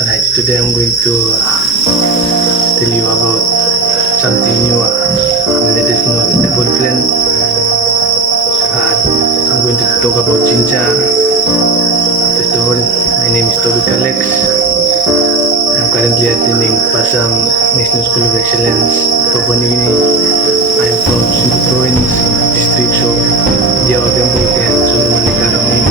Alright, today I'm going to tell you about something new, medicinal herbal plant. I'm going to talk about ginger. First of all, my name is Toby Alex. I'm currently attending Passam National School of Excellence, Papua New Guinea. I'm from Nsoe Province, districts of Jawa Gambuk and Solomon Economy.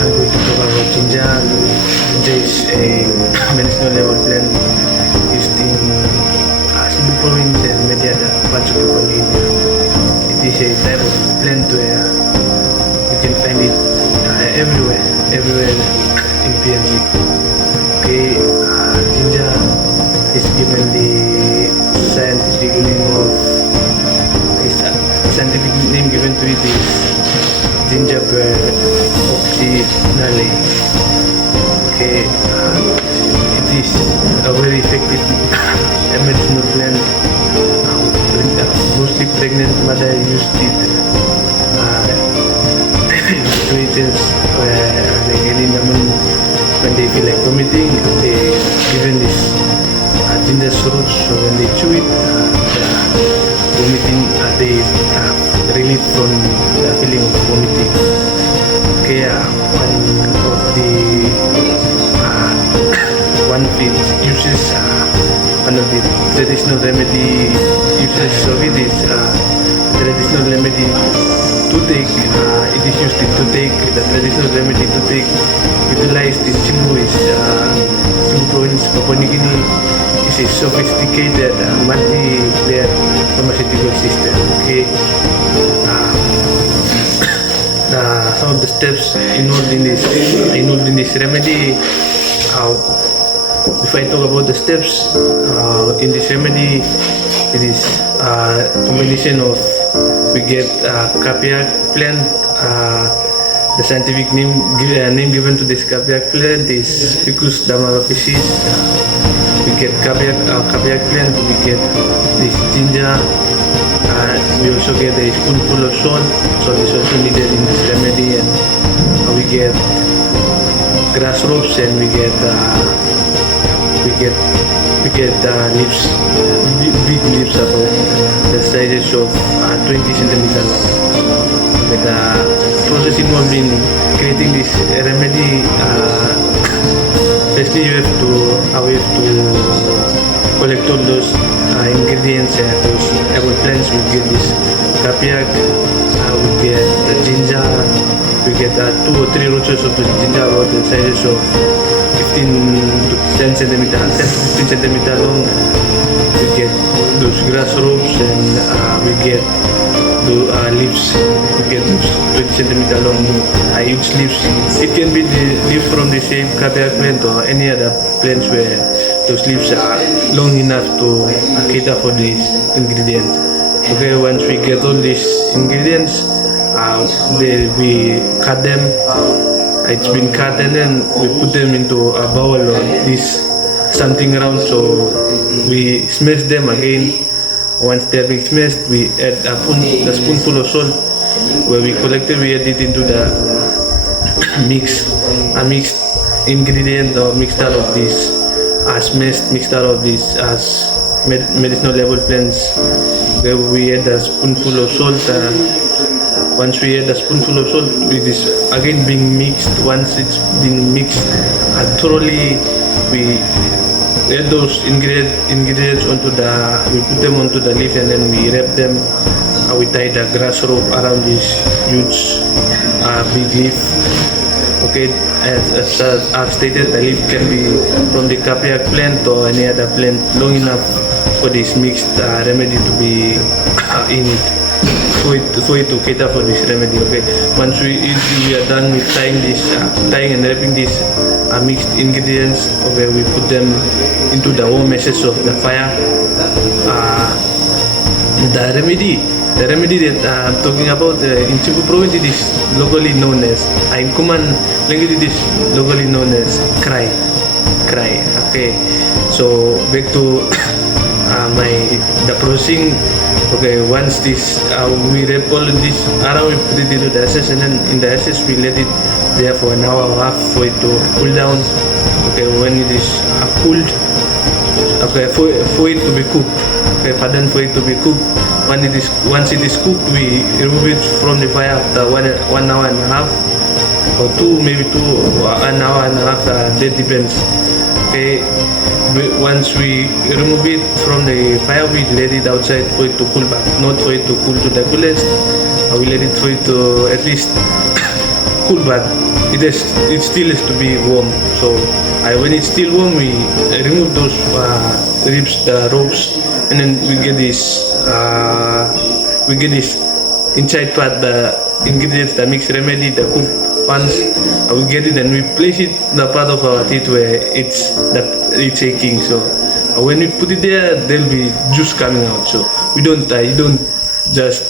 I'm going to talk about ginger. Ginger is a medicinal level plant used in Nsoe Province and many other parts of Papua New Guinea. It is a type of plant where you can find it everywhere in PNG. Okay, ginger is given the scientific name given to it is gingerbread officinale. Okay, it is a very effective medicinal plant. Mostly pregnant mother used it situations where they get in the moon when they feel like vomiting. They given this ginger roots, so when they chew it, the vomiting, they relief from the feeling of vomiting. Okay, one of its uses, one of the traditional remedy uses of it is traditional remedy toothache. It is used in toothache. The traditional remedy toothache utilized in Cebu is Cebu Province, Papua New Guinea, is a sophisticated multi-layered pharmaceutical system. Okay, some of the steps involved in this remedy. If I talk about the steps in this remedy, it is a combination of, we get capiac plant. The scientific name given to this capiac plant is Ficus damarophysis. We get capiac plant. We get this ginger. We also get a spoonful of salt. Salt is also needed in this remedy, and we get grass ropes, and we get leaves, big leaves about the sizes of 20 centimeters long. With the process involved in creating this remedy, firstly we have to collect all those ingredients and those herbal plants. We get this capiac, we get the ginger, we get 2 or 3 roots of the ginger about the sizes of 15 to 10 centimeters, 10 to 15 centimeters long. We get those grass ropes, and we get the leaves. We get those 20 centimeters long, huge leaves. It can be the leaves from the same capiac plant or any other plants where those leaves are long enough to cater for these ingredients. Okay, once we get all these ingredients, we cut them. It's been cut, and then we put them into a bowl or this something around, so we smash them again. Once they're being smashed, we add a spoonful of salt. Where we collected, we add it into the mixed ingredient or mixture of this smashed mixture of these medicinal level plants. Where we add a spoonful of salt. Once we add a spoonful of salt, it is again being mixed. Once it's been mixed thoroughly, we add those ingredients we put them onto the leaf, and then we wrap them. We tie the grass rope around this huge big leaf. Okay, as I've stated, the leaf can be from the capiac plant or any other plant long enough for this mixed remedy to be in it. For it to cater for this remedy. Okay, once we are done with tying and wrapping these mixed ingredients, okay, we put them into the warm meshes of the fire. The remedy that I'm talking about in Cebu Province, it is locally known as, in common language, it is locally known as cry. Okay, so back to the processing. Okay, once this we wrap all of this around, we put it into the ashes, and then in the ashes we let it there for an hour or half for it to cool down. Okay, when it is cooled, okay, for it to be cooked. Okay, pardon, for it to be cooked. Once it is cooked, we remove it from the fire after 1 hour and a half or two, maybe an hour and a half. That depends. Okay, once we remove it from the fire, we let it outside for it to cool back, not for it to cool to the coolest. We let it for it to at least cool back. It still has to be warm. So when it's still warm, we remove those ribs, the ropes, and then we get this inside part, the ingredients, the mixed remedy, the cooked ones. We get it and we place it the part of our teeth where it's aching. So when we put it there, there'll be juice coming out. So you don't just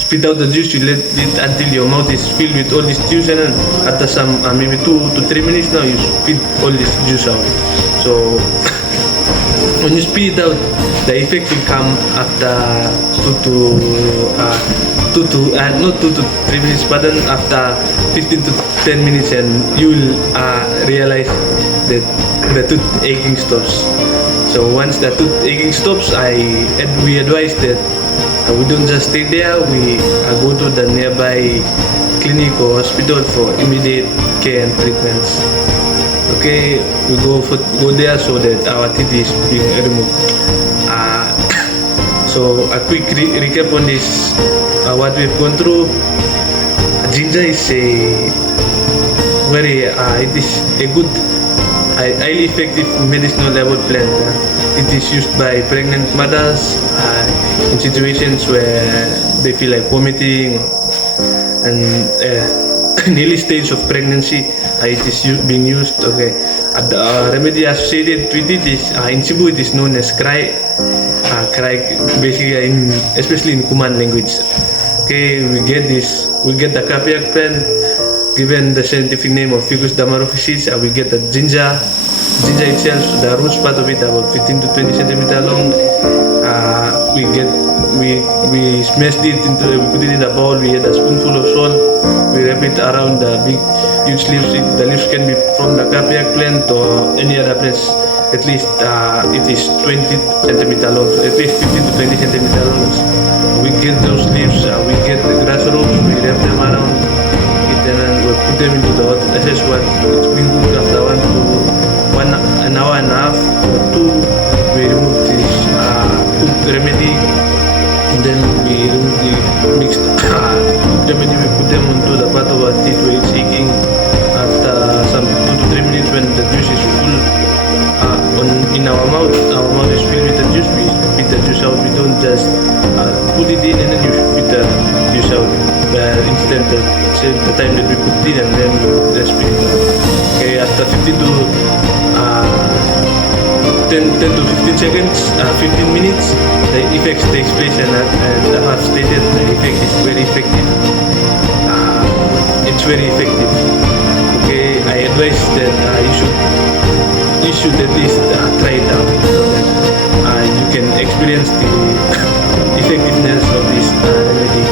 spit out the juice. You let it until your mouth is filled with all this juice, and then after some maybe 2 to 3 minutes now, you spit all this juice out. So when you spit it out, the effect will come after 2 to not 2 to 3 minutes, but then after 15 to 10 minutes, and you will realize that the tooth aching stops. So once the tooth aching stops, we advise that we don't just stay there. We go to the nearby clinic or hospital for immediate care and treatments. Okay, we go there so that our teeth is being removed. So a quick recap on this, what we've gone through. Ginger is it is a good, highly effective medicinal herbal plant. It is used by pregnant mothers in situations where they feel like vomiting, and in early stage of pregnancy, it is being used. Okay, the remedy associated with it is in Cebu, it is known as cry, basically especially in Kuman language. Okay, we get the kapiak plant, given the scientific name of Ficus damarophysis. We get the ginger itself, the roots part of it about 15 to 20 centimeter long. We smashed it we put it in a bowl. We add a spoonful of salt. We wrap it around the big huge leaves. The leaves can be from the kapiak plant or any other place. At least it is 20 centimeter long, so at least 15 to 20 centimeter long. We get those leaves, we get the grass ropes, we wrap them around it, and then we put them into the hot SS what it's been cooked after an hour and a half or two. We remove this cooked remedy, and then we remove the mixed cooked remedy. We put them onto the part of our teeth where it's aching. After some 2 to 3 minutes, when the juice is full in our mouth is filled with the juice, we spit the juice out. We don't just put it in and then you spit the juice out. Instead, the time that we put it in, and then we just spit it out. Okay, after 10 to 15 seconds, 15 minutes, the effects takes place, and I have stated the effect is very effective. It's very effective. Okay, I advise that you should at least try it out, so that you can experience the effectiveness of this remedy.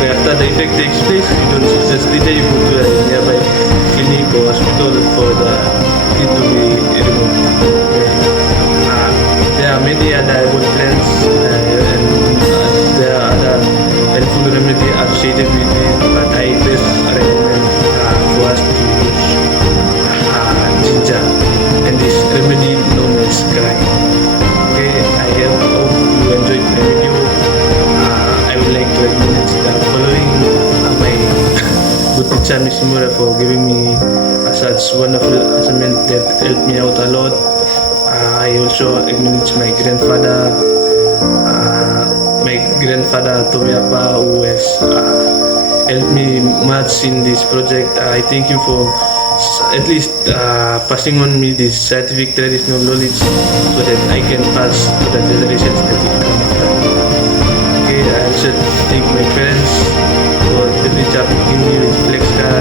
After the effect takes place, you don't just stay there. You go to a nearby clinic or hospital for the teeth to be removed. Okay. There are many other herbal plants and there are other helpful remedies associated with it, but I best recommend for us to use ginger and this remedy known as cry. Okay, I hope you enjoyed my video. I would like to acknowledge the following my good teacher Miss Mura for giving me such wonderful assignment that helped me out a lot. I also acknowledge my grandfather Tobiapa, who has helped me much in this project. I thank you for at least passing on me this scientific traditional knowledge so that I can pass to the generations that will come after. Okay, I also thank my parents for every job giving me with flex card